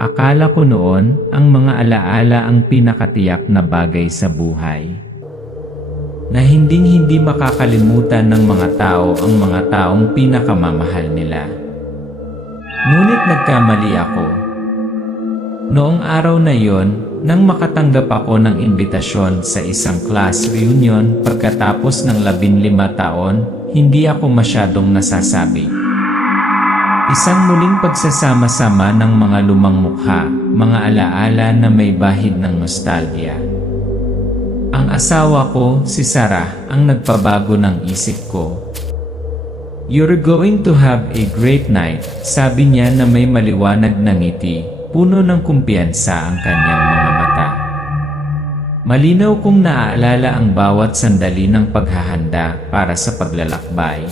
Akala ko noon, ang mga alaala ang pinakatiyak na bagay sa buhay. Na hinding-hindi makakalimutan ng mga tao ang mga taong pinakamamahal nila. Ngunit nagkamali ako. Noong araw na yon, nang makatanggap ako ng imbitasyon sa isang class reunion pagkatapos ng 15 taon, hindi ako masyadong nasasabi. Isang muling pagsasama-sama ng mga lumang mukha, mga alaala na may bahid ng nostalgia. Ang asawa ko, si Sarah, ang nagpabago ng isip ko. "You're going to have a great night," sabi niya na may maliwanag na ngiti, puno ng kumpiyansa ang kanyang mga mata. Malinaw kong naaalala ang bawat sandali ng paghahanda para sa paglalakbay.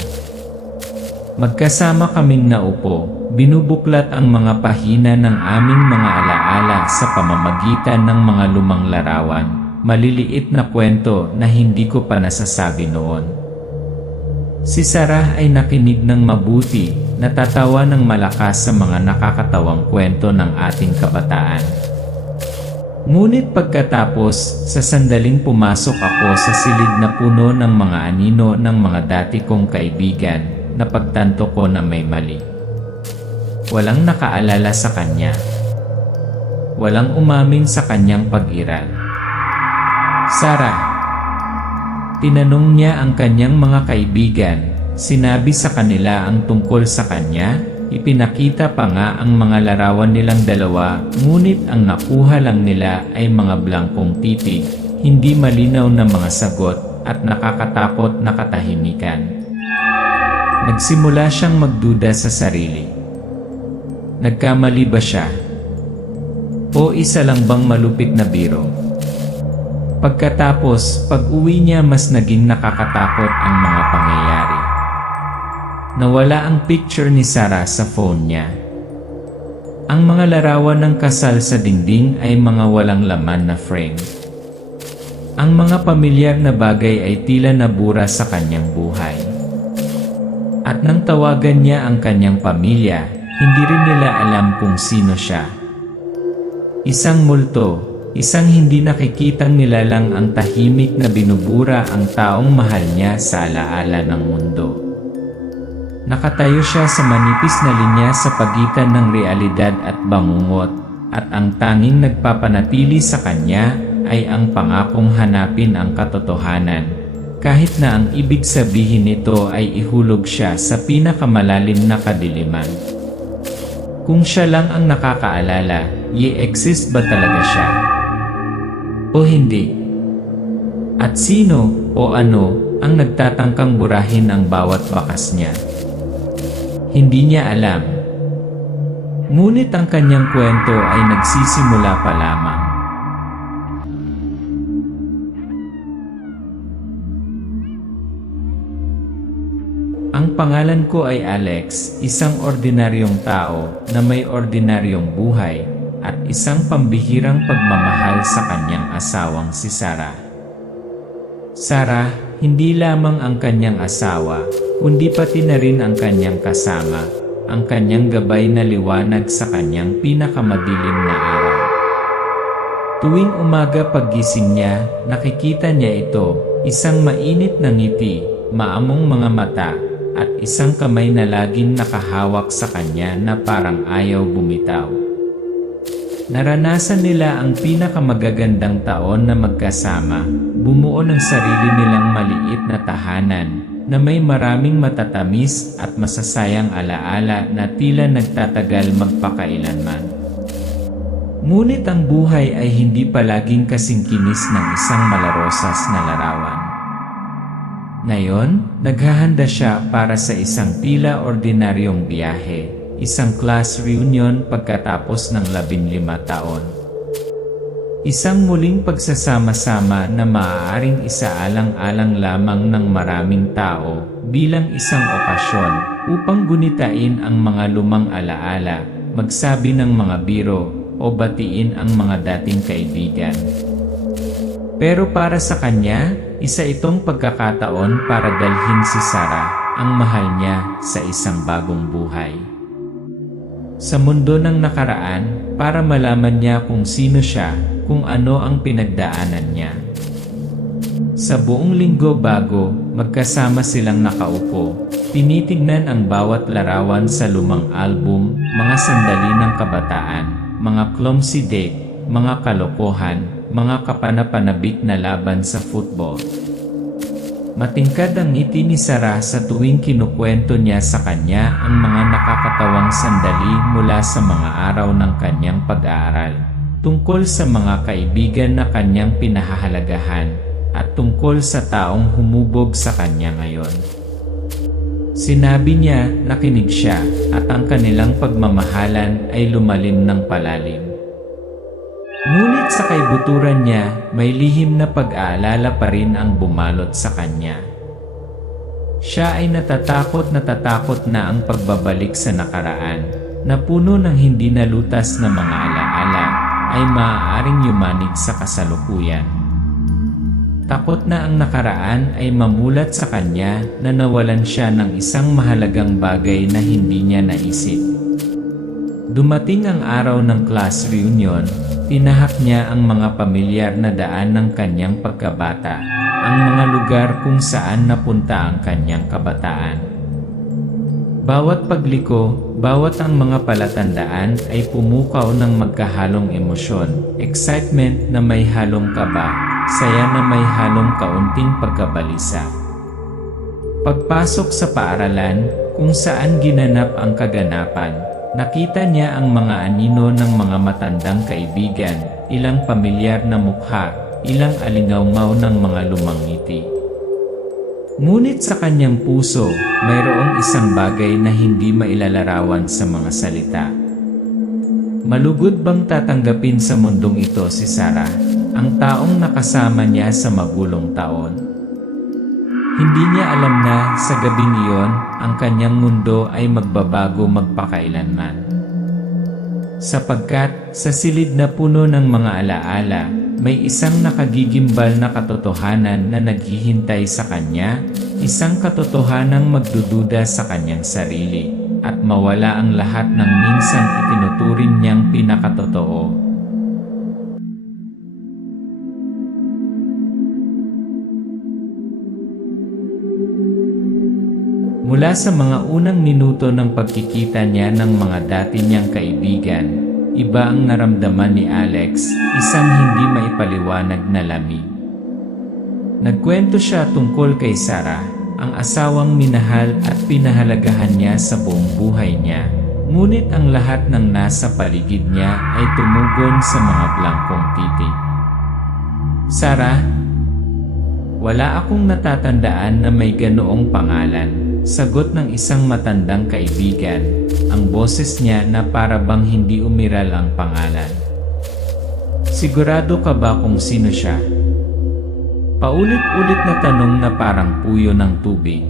Magkasama kaming naupo, binubuklat ang mga pahina ng aming mga alaala sa pamamagitan ng mga lumang larawan, maliliit na kwento na hindi ko pa nasasabi noon. Si Sarah ay nakinig ng mabuti, natatawa ng malakas sa mga nakakatawang kwento ng ating kabataan. Ngunit pagkatapos, sa sandaling pumasok ako sa silid na puno ng mga anino ng mga dati kong kaibigan, napagtanto ko na may mali. Walang nakaalala sa kanya. Walang umamin sa kanyang pag-iral. "Sarah," tinanong niya ang kanyang mga kaibigan, sinabi sa kanila ang tungkol sa kanya, ipinakita pa nga ang mga larawan nilang dalawa, ngunit ang nakuha lang nila ay mga blangkong titig, hindi malinaw na mga sagot, at nakakatakot na katahimikan. Nagsimula siyang magduda sa sarili. Nagkamali ba siya? O isa lang bang malupit na biro? Pagkatapos, pag-uwi niya mas naging nakakatakot ang mga pangyayari. Nawala ang picture ni Sarah sa phone niya. Ang mga larawan ng kasal sa dingding ay mga walang laman na frame. Ang mga pamilyar na bagay ay tila nabura sa kanyang buhay. At nang tawagan niya ang kanyang pamilya, hindi rin nila alam kung sino siya. Isang multo, isang hindi nakikitang nilalang ang tahimik na binubura ang taong mahal niya sa alaala ng mundo. Nakatayo siya sa manipis na linya sa pagitan ng realidad at bangungot, at ang tanging nagpapanatili sa kanya ay ang pangakong hanapin ang katotohanan. Kahit na ang ibig sabihin nito ay ihulog siya sa pinakamalalim na kadiliman. Kung siya lang ang nakakaalala, i-exist ba talaga siya? O hindi? At sino o ano ang nagtatangkang burahin ang bawat bakas niya? Hindi niya alam. Ngunit ang kanyang kwento ay nagsisimula pa lamang. Ang pangalan ko ay Alex, isang ordinaryong tao na may ordinaryong buhay, at isang pambihirang pagmamahal sa kanyang asawang si Sarah. Sarah, hindi lamang ang kanyang asawa, kundi pati na rin ang kanyang kasama, ang kanyang gabay na liwanag sa kanyang pinakamadilim na araw. Tuwing umaga paggising niya, nakikita niya ito, isang mainit na ngiti, maamong mga mata, at isang kamay na laging nakahawak sa kanya na parang ayaw bumitaw. Naranasan nila ang pinakamagagandang taon na magkasama, bumuo ng sarili nilang maliit na tahanan, na may maraming matatamis at masasayang alaala na tila nagtatagal magpakailanman. Ngunit ang buhay ay hindi palaging kasing kinis ng isang malarosas na larawan. Ngayon, naghahanda siya para sa isang tila ordinaryong biyahe, isang class reunion pagkatapos ng 15 taon. Isang muling pagsasama-sama na maaaring isaalang-alang lamang ng maraming tao bilang isang okasyon upang gunitain ang mga lumang alaala, magsabi ng mga biro, o batiin ang mga dating kaibigan. Pero para sa kanya, isa itong pagkakataon para dalhin si Sarah, ang mahal niya, sa isang bagong buhay. sa mundo ng nakaraan para malaman niya kung sino siya, kung ano ang pinagdaanan niya. Sa buong linggo bago, magkasama silang nakaupo, tinitignan ang bawat larawan sa lumang album, mga sandali ng kabataan, mga clumsy date, mga kalokohan, mga kapanapanabik na laban sa football. Matingkad ang ngiti ni Sarah sa tuwing kinukwento niya sa kanya ang mga nakakatawang sandali mula sa mga araw ng kanyang pag-aaral, tungkol sa mga kaibigan na kanyang pinahahalagahan, at tungkol sa taong humubog sa kanya ngayon. Sinabi niya, nakinig siya, at ang kanilang pagmamahalan ay lumalim ng palalim. Ngunit sa kaibuturan niya, may lihim na pag-aalala pa rin ang bumalot sa kanya. Siya ay natatakot na ang pagbabalik sa nakaraan, na puno ng hindi nalutas na mga alaala, ay maaaring yumanig sa kasalukuyan. Takot na ang nakaraan ay mamulat sa kanya na nawalan siya ng isang mahalagang bagay na hindi niya naisip. Dumating ang araw ng class reunion, tinahak niya ang mga pamilyar na daan ng kanyang pagkabata, ang mga lugar kung saan napunta ang kanyang kabataan. Bawat pagliko, bawat ang mga palatandaan ay pumukaw ng magkahalong emosyon, excitement na may halong kaba, saya na may halong kaunting pagkabalisa. Pagpasok sa paaralan, kung saan ginanap ang kaganapan, nakita niya ang mga anino ng mga matandang kaibigan, ilang pamilyar na mukha, ilang alingawngaw ng mga lumang ngiti. Ngunit sa kanyang puso, mayroong isang bagay na hindi mailalarawan sa mga salita. Malugod bang tatanggapin sa mundong ito si Sarah, ang taong nakasama niya sa magulong taon? Hindi niya alam na sa gabing iyon, ang kanyang mundo ay magbabago magpakailanman. Sapagkat sa silid na puno ng mga alaala, may isang nakagigimbal na katotohanan na naghihintay sa kanya, isang katotohanang magdududa sa kanyang sarili, at mawala ang lahat ng minsan itinuturing niyang pinakatotoo. Mula sa mga unang minuto ng pagkikita niya ng mga dati niyang kaibigan, iba ang naramdaman ni Alex, isang hindi maipaliwanag na lamig. Nagkwento siya tungkol kay Sarah, ang asawang minahal at pinahalagahan niya sa buong buhay niya. Ngunit ang lahat ng nasa paligid niya ay tumugon sa mga blangkong titig. Sarah, wala akong natatandaan na may ganoong pangalan. Sagot ng isang matandang kaibigan, ang boses niya na para bang hindi umiral ang pangalan. Sigurado ka ba kung sino siya? Paulit-ulit na tanong na parang puyo ng tubig.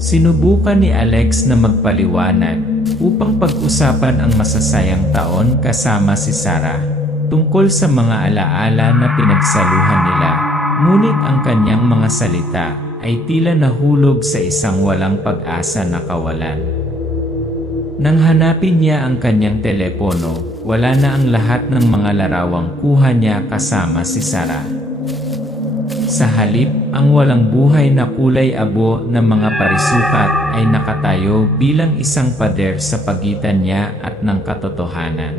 Sinubukan ni Alex na magpaliwanag upang pag-usapan ang masasayang taon kasama si Sarah, tungkol sa mga alaala na pinagsaluhan nila, ngunit ang kanyang mga salita ay tila nahulog sa isang walang pag-asa na kawalan. Nang hanapin niya ang kanyang telepono, wala na ang lahat ng mga larawang kuha niya kasama si Sarah. Sa halip, ang walang buhay na kulay abo ng mga parisukat ay nakatayo bilang isang pader sa pagitan niya at ng katotohanan.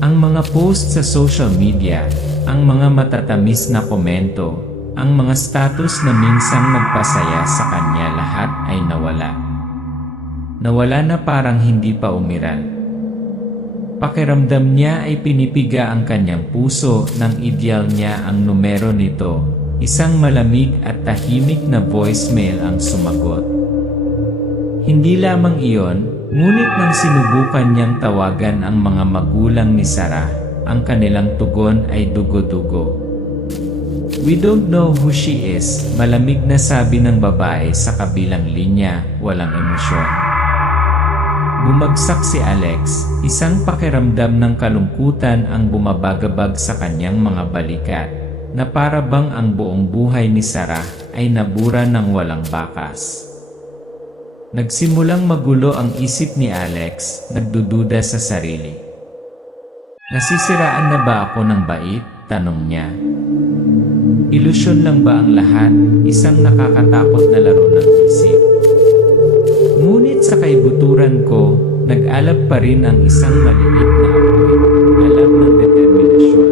Ang mga post sa social media, ang mga matatamis na komento, ang mga status na minsang nagpasaya sa kanya, lahat ay nawala. Nawala na parang hindi pa umiral. Pakiramdam niya ay pinipiga ang kanyang puso nang ideal niya ang numero nito. Isang malamig at tahimik na voicemail ang sumagot. Hindi lamang iyon, ngunit nang sinubukan niyang tawagan ang mga magulang ni Sarah, ang kanilang tugon ay dugo-dugo. We don't know who she is, malamig na sabi ng babae sa kabilang linya, walang emosyon. Bumagsak si Alex, isang pakiramdam ng kalungkutan ang bumabagabag sa kanyang mga balikat, na para bang ang buong buhay ni Sarah ay nabura ng walang bakas. Nagsimulang magulo ang isip ni Alex, nagdududa sa sarili. Nasisiraan na ba ako ng bait? Tanong niya. Ilusyon lang ba ang lahat? Isang nakakatakot na laro ng isip. Ngunit sa kaibuturan ko, nag-alab pa rin ang isang maliit na apoy, alab ng determinasyon,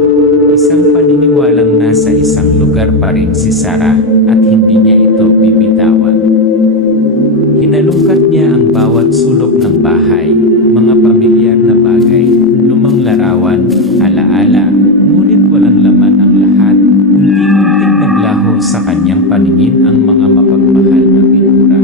isang paniniwalang nasa isang lugar pa rin si Sarah at hindi niya ito bibitawan. Hinalungkat niya ang bawat sulok ng bahay, mga pamilyar na bagay, lumang larawan, alaala, ngunit walang laman ang lahat, unti-unting naglaho sa kanyang paningin ang mga mapagmahal na pintura.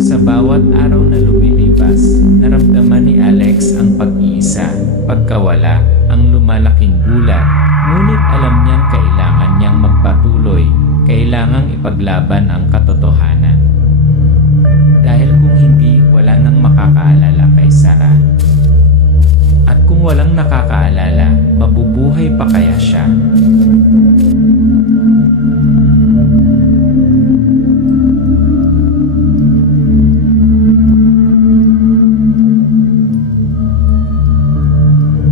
Sa bawat araw na lumilipas, naramdaman ni Alex ang pag-iisa, pagkawala, ang lumalaking gulat, ngunit alam niyang kailangan niyang magpatuloy, kailangang ipaglaban ang katotohanan. Dahil kung hindi, wala nang makakaalala kay Sarah. At kung walang nakakaalala, mabubuhay pa kaya siya?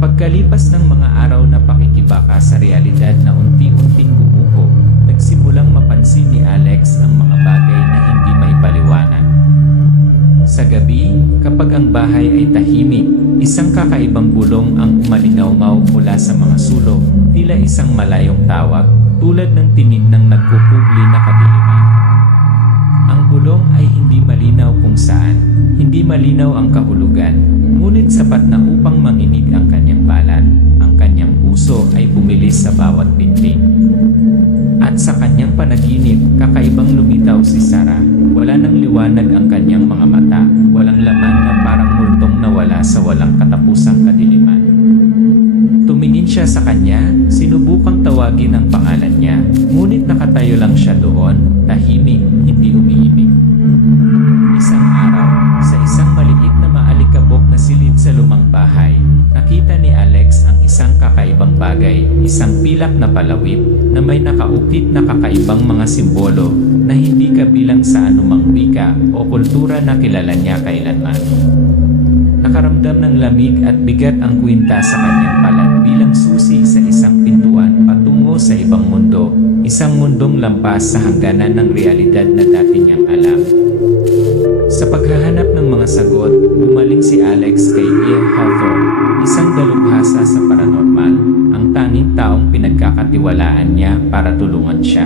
Pagkalipas ng mga araw na pakikibaka sa realidad na unti-unting gumuho, nagsimulang mapansin ni Alex ang mga bagay na hindi maipaliwanag. Sa gabi, kapag ang bahay ay tahimik, isang kakaibang bulong ang umalingaw-ngaw mula sa mga sulok, tila isang malayong tawag, tulad ng tinig ng nagkukubli na kadiliman. Ang bulong ay hindi malinaw kung saan, hindi malinaw ang kahulugan, ngunit sapat na upang manginig ang kanyang balat, ang kanyang puso ay bumilis sa bawat pintig. At sa kanyang panaginip, kakaibang lumitaw si Sarah, wala nang liwanag ang kanyang mga mata, walang laman na parang multong nawala sa walang katapusang kadiliman. Tumingin siya sa kanya, sinubukang tawagin ang pangalan niya, ngunit nakatayo lang siya doon, tahimik, hindi umiibig. Isang araw, sa isang maliit na maalikabok na silid sa lumang bahay, nakita ni Alex ang isang kakaibang bagay, isang pilak na palawip, na may nakaukit na kakaibang mga simbolo, na hindi kabilang sa anumang wika o kultura na kilala niya kailanman. Nakaramdam ng lamig at bigat ang kwinta sa kanyang balat bilang susi sa isang pintuan patungo sa ibang mundo, isang mundong lampas sa hangganan ng realidad na dati niyang alam. Sa paghahanap ng mga sagot, bumaling si Alex kay E. Hawthorne, isang dalubhasa sa paranormal, ang tanging taong pinagkakatiwalaan niya para tulungan siya.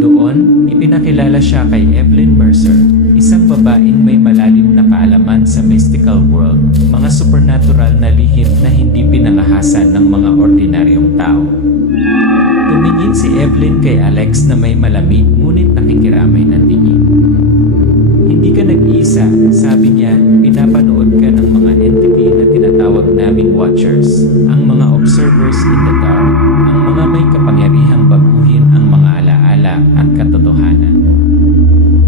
Doon, ipinakilala siya kay Evelyn Mercer, isang babaeng may malalim na kaalaman sa mystical world, mga supernatural na lihim na hindi pinangahasan ng mga ordinaryong tao. Tumingin si Evelyn kay Alex na may malamig ngunit nakikiramay na tingin. Hindi ka nag-iisa, sabi niya, pinapanood ka ng mga entity na tinatawag naming Watchers, ang mga observers in the dark, ang mga may kapangyarihang baguhin ang mga alaala at katotohanan.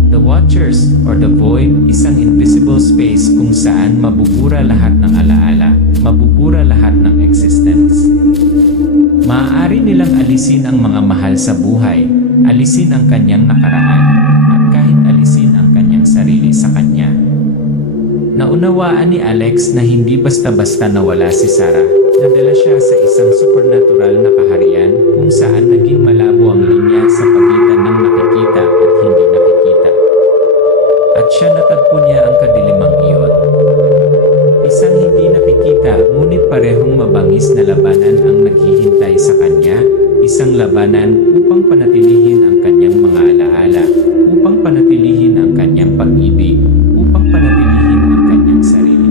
The Watchers, or the Void, isang invisible space kung saan mabubura lahat ng alaala, mabubura lahat ng existence. Maaari nilang alisin ang mga mahal sa buhay, alisin ang kanyang nakaraan, at kahit alisin ang kanyang sarili sa kanya. Naunawaan ni Alex na hindi basta-basta nawala si Sarah, nadala siya sa isang supernatural na kaharian kung saan naging malabo ang linya sa pagitan ng nakikita at hindi nakikita. At siya natagpo niya ang kadilimang iyon. Isang hindi nakikita ngunit parehong mabangis na labanan ang naghihintay sa kanya, isang labanan upang panatilihin ang kanyang mga alaala, upang panatilihin ang kanyang pag-ibig, upang panatilihin ang kanyang sarili.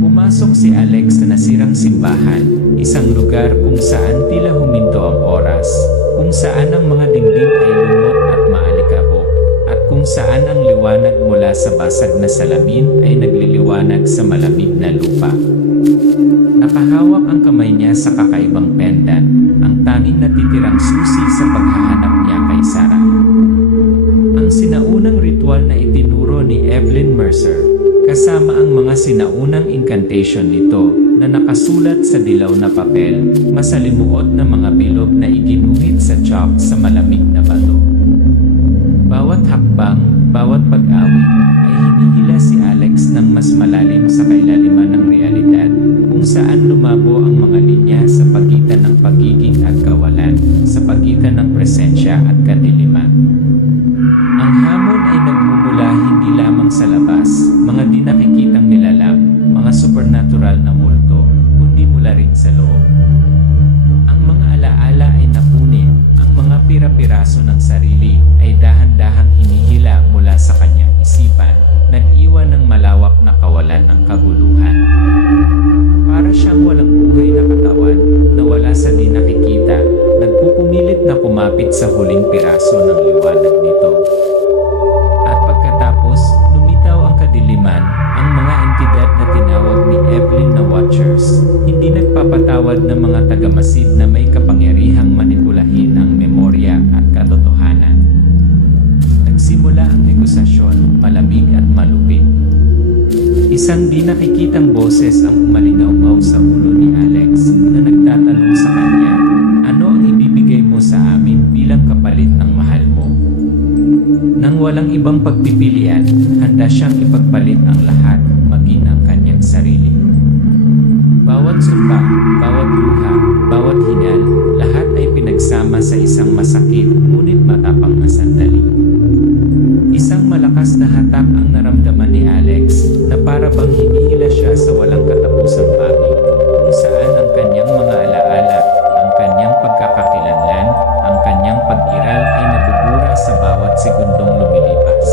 Pumasok si Alex sa nasirang simbahan, isang lugar kung saan tila huminto ang oras, kung saan ang mga dingding ay lumot at maalikabok, at kung saan ang liwanag mula sa basag na salamin ay nagliliwanag sa malamig na lupa. Nakahawak ang kamay niya sa kakaibang pendant, ang tanging natitirang susi sa paghahanap niya kay Sarah. ritual na itinuro ni Evelyn Mercer, kasama ang mga sinaunang incantation nito na nakasulat sa dilaw na papel, masalimuot na mga bilog na iginuhit sa chalk sa malamig na bato. Bawat hakbang, bawat pag-awit, ay hinihila si Alex ng mas malalim sa kailaliman ng realidad, kung saan lumabo ang mga linya sa pagitan ng pagiging at kawalan, sa pagitan ng presensya at kadiliman. Ang hamon ay nagmumula hindi lamang sa labas, mga di nakikitang nilalang, mga supernatural na multo, kundi mula rin sa loob. Ang mga alaala ay napunin, ang mga pira-piraso ng sarili ay dahan-dahang hinihila mula sa kanyang isipan, nag-iwan ng malawak na kawalan ng kaguluhan. Para siyang walang buhay na katawan, na wala sa di nakikita, nagpupumilit na kumapit sa huling piraso ng liwanag nito. At pagkatapos, lumitaw ang kadiliman, ang mga entidad na tinawag ni Evelyn na Watchers, hindi nagpapatawad ng mga tagamasid na may kapangyarihang manipulahin ang memorya at katotohanan. Nagsimula ang negosasyon, malamig at malupit. Isang di nakikitang boses ang umalingaw sa ulo ni Alex na nagtatanong sa kanya, ano ang ibibigay mo sa amin bilang kapalit ng mahal mo? Nang walang ibang pagpipilian, handa siyang ipagpalit ang lahat, maging ang kanyang sarili. Bawat sumpa, bawat luha, bawat hinal, lahat ay pinagsama sa isang masakit, ngunit matapang na sandali. Isang malakas na hatak ang naramdaman ni Alex, na para bang hinihila siya sa walang katapusang bagay, kung saan ang kanyang mga alaala, ang kanyang pagkakakilanlan, ang kanyang pag-iral ay nabubura sa bawat segundong lumilipas.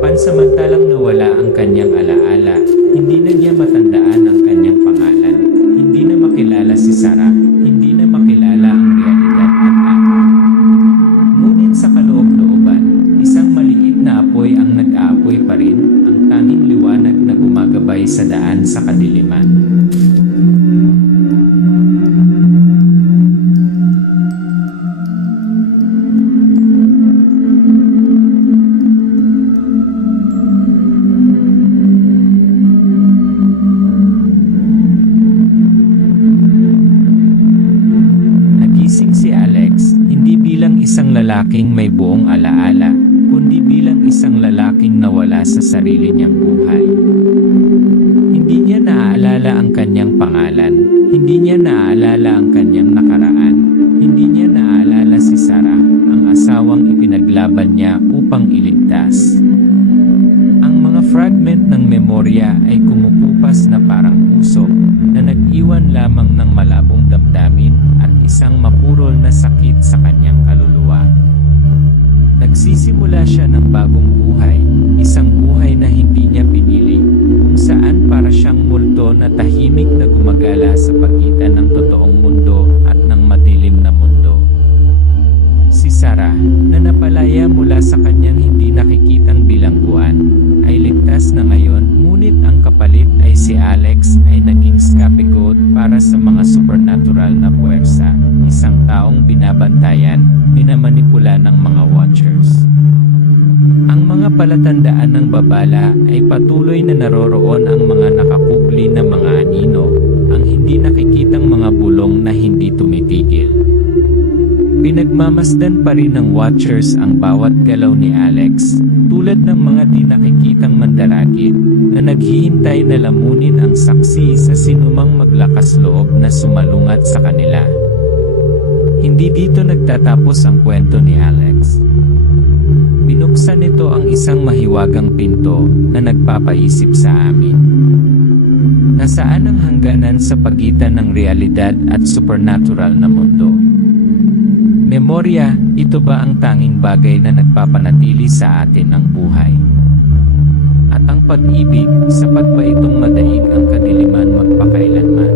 Pansamantalang nawala ang kanyang alaala, hindi na niya matandaan ang kanyang pangalan, hindi na makilala si Sarah, hindi na makilala ang realidad at ako. Ngunit sa kaloob-looban, isang maliit na apoy ang nag-aapoy pa rin, ang tanging liwanag na gumagabay sa daan sa kadiliman. Nagising si Alex, hindi bilang isang lalaking may buong alaala, kundi bilang isang lalaking nawala sa sarili niyang buhay. Hindi niya naaalala ang kanyang pangalan, hindi niya naaalala ang kanyang nakaraan, hindi niya naaalala si Sarah, ang asawang ipinaglaban niya upang iligtas. Ang mga fragment ng memorya ay kumukupas na parang usok, na nag-iwan lamang ng malabong damdamin at isang mapurol na sakit sa kanyang kaluluwa. Nagsisimula siya ng bagong buhay, isang buhay na hindi niya pinili, kung saan para siyang multo na tahimik na gumagala sa pagitan ng totoong mundo at ng madilim na mundo. Si Sarah, na napalaya mula sa kanyang hindi nakikitang bilangguan, ay ligtas na ngayon, ngunit ang kapalit ay si Alex ay naging scapegoat para sa mga supernatural na puwersa, isang taong binabantayan, minamanipula ng mga Watchers. Ang mga palatandaan ng babala ay patuloy na naroroon ang mga nakakubli na mga anino, ang hindi nakikitang mga bulong na hindi tumitigil. Pinagmamasdan pa rin ng Watchers ang bawat galaw ni Alex, tulad ng mga di nakikitang mandaragit, na naghihintay na lamunin ang saksi sa sinumang maglakas loob na sumalungat sa kanila. Hindi dito nagtatapos ang kwento ni Alex. Binuksan nito ang isang mahiwagang pinto na nagpapaisip sa amin. Nasaan ang hangganan sa pagitan ng realidad at supernatural na mundo? Memorya, ito ba ang tanging bagay na nagpapanatili sa atin ng buhay? At ang pag-ibig, sapat ba itong madaig ang kadiliman magpakailanman?